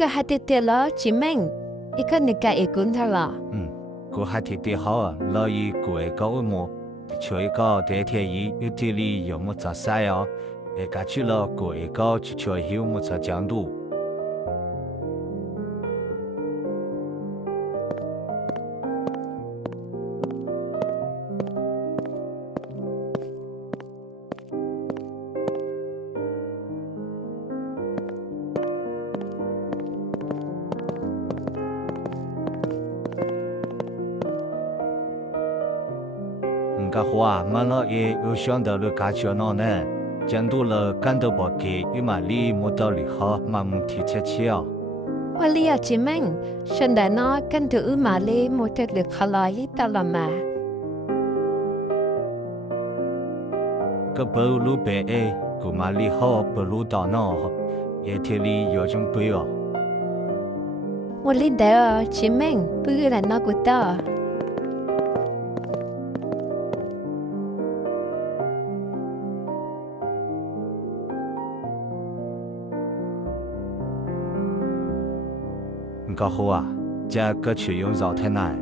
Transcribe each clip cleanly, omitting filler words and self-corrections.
个还得得了，姐妹，一个你该一滚他了。กูหาที่ตีเขาเราอีกูเอก็อุโมช่วยก็เดทอีอยู่ที่ลีอยู่มุจะใส่เอกาชิลกูเอก็ช่วยหิวมุจะจังดู个话，我老爷有想到了感觉呢，讲到了感到不给，有嘛里没道理好，嘛没提切切哦。我哩啊，姐妹，现在呢，跟着乌马哩没得了卡拉伊达了嘛。个不路白诶，古嘛里好不路到呢，也天里有种背哦。我哩的姐妹，不是来那个的。个好啊，这个却用绕太难，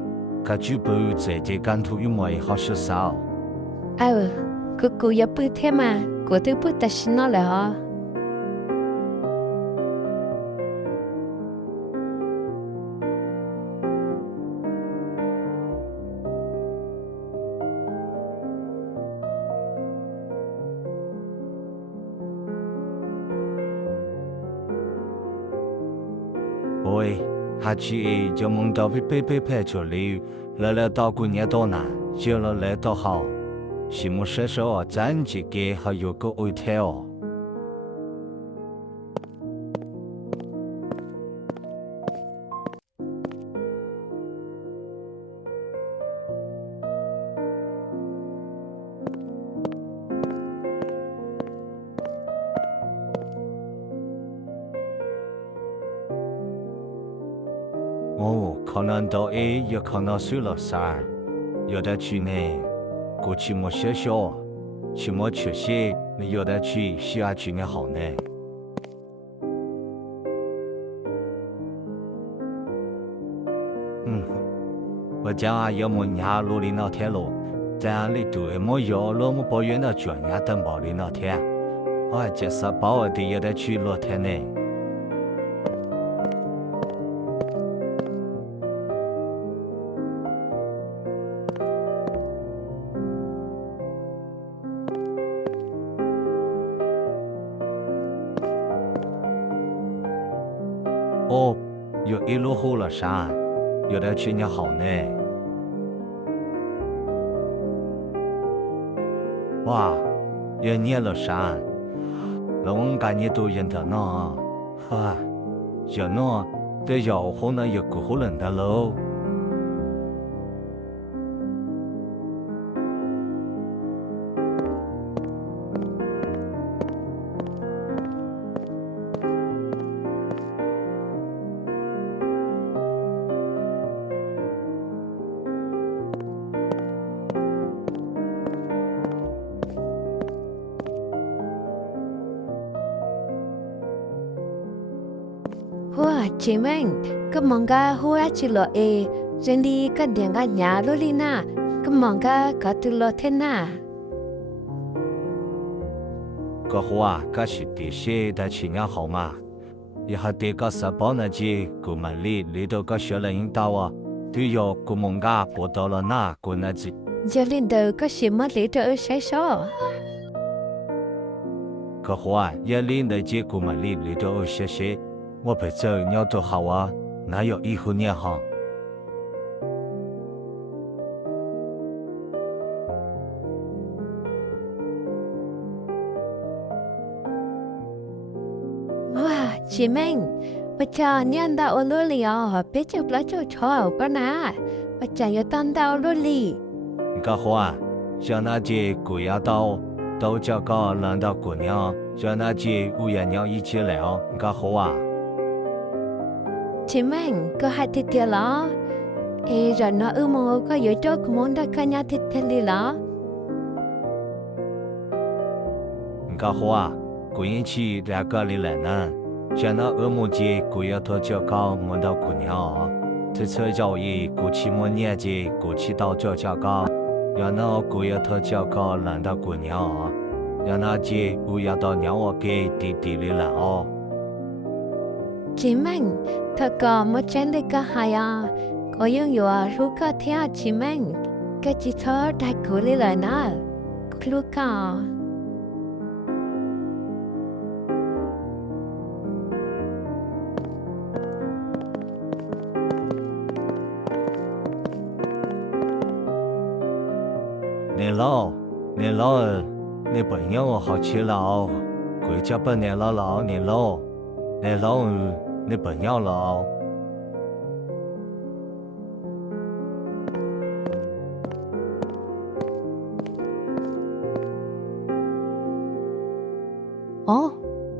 个就不在这干土有么好事少。กูอย่าพูดเท่มากูต้องพูดแต่ฉันนั่นแหละฮะโอ้ยหาชีจะมอง到ไปไป就เลย来到过年到哪，就来到好。是么说说咱这个还有个爱听哦。可能到A也可能睡了3，有的去呢。过去么学校，去么缺些，你有的去需要去年好呢。我讲要么伢路里那天路，咱里头么要了么抱怨那专业等保里那天，我这是把我的有的去那天呢。哦，有一路后了山，有的去年好呢。哇，有年了山，那我们感觉都认得呢，哈，有呢，对摇后呢有过后人的喽。姐妹，个忙个好啊，去了诶，人哋个两个伢罗里呐，个忙个都了天呐。个好啊，个是这些的去年好嘛，以后这个是包那些古门里头个学了引导啊，都要古蒙个报道了那古那些。这里头个什么里头谁说？个好啊，也里那些古门里头学些。我被这鸟都好啊，那有以后年哈。哇，姐妹，我叫你到我罗里哦，别就不就吵不拿，我叫要当到罗里。个好啊，像那些狗牙刀，都叫个人到姑娘，像那些乌鸦鸟一起来哦，个好啊。chị mình có hai thịt tiền đó, rồi nó mà có yếu cho cũng muốn được cái nhà thịt tiền đi đó. Cái hoa, cô yên chỉ ra cái lý lẽ nè, 像那恶魔节，古要多叫高，摸到姑娘，这次教育古起摸年纪，古起到叫高，要那古要多叫高，难到姑娘，要那节不要到娘我给弟弟里来哦。chị mình thật có một chân để cả hai có những yếu lúc có theo chị mình cái chị thở đại cố lý lại nào lúc có你老，你朋友好吃老，回家本年老，你老，你朋友老。哦，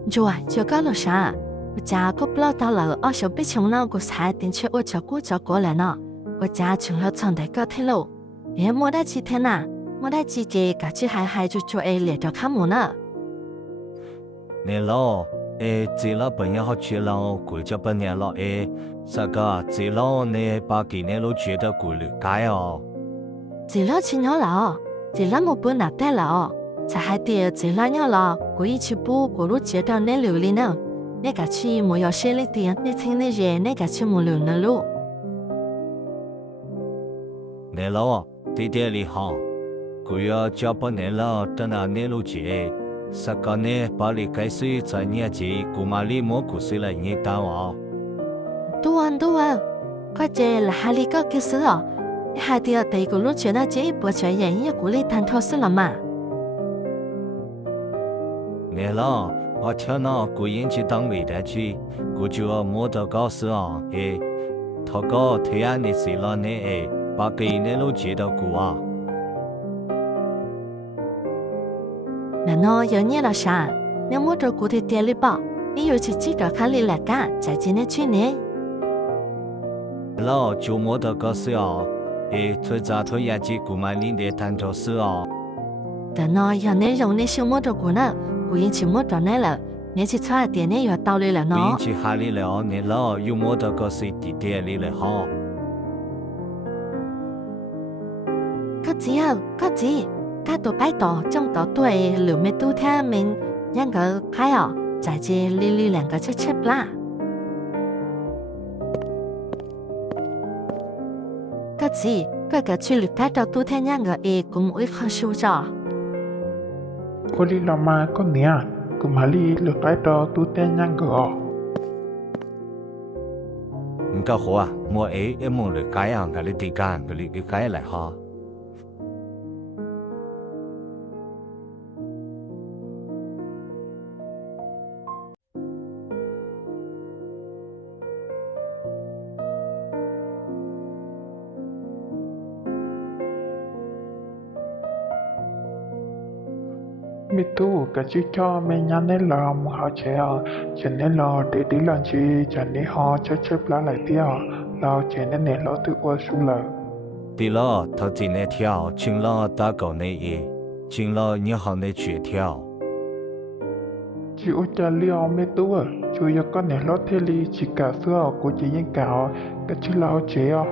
就搞了啥？我家个不老到了，二小被穷了，我才点去我照顾来呢。我家穷了床单个天喽，也没得几天呐，没得几节，个去还就做连着看门呢。你老，这老朋友好吃了，回家本年老啥个这老呢把给你老觉得顾虑该哦。这老亲友了，这老没不拿带了。才还得这老鸟了，我一去补，我都接到那流里呢。那个去没有谁里点，你听那些那个去没流那路。你老，弟弟你好，我要交把你老等那你路节，啥个呢把你开始在年纪，姑妈里莫故事来你当哦。多啊，快点来哈里个开始了，你还得第一个路觉得这一波全人也鼓励谈讨事了嘛。你老，我听那古人去当未来去，我就要摸到高事啊，他个推安的谁了呢？把给你路接到古啊。那有你了啥？你摸着古的店里吧，你有去记着看里来干，在今年去年。老就摸到高事啊，推早推眼睛古买你的谈讨事啊。但有内容你想摸着古呢？不引起摸着来了，你去差点你又到里了呢。不引起哈里了，你老又摸到个谁地点里了哈？个子，该到摆到中到对流没都听明，两个还要在这里两个吃啦。个子，个去旅该到都听两个cũng会看书着。cô đi làm mà con nè, cùng hà đi lượt cái đó tu tên nhang gõ. 唔夠好啊，我一夢嚟解啊，佢哋地間佢哋解嚟哈。Mi tu cái chú cho mẹ nhắn nên là một họ trẻ cho nên là để đi làm chi cho nên họ cho chép lại tiêu là cho nên là tự qua xuống là đi lo thầu tiền này theo chừng lo ta cầu này chừng lo nhớ họ này chuyện theo chị út cha liao mẹ tu chú yêu con này lo thế li chỉ cả xưa của chị những cả cái chú lao trẻ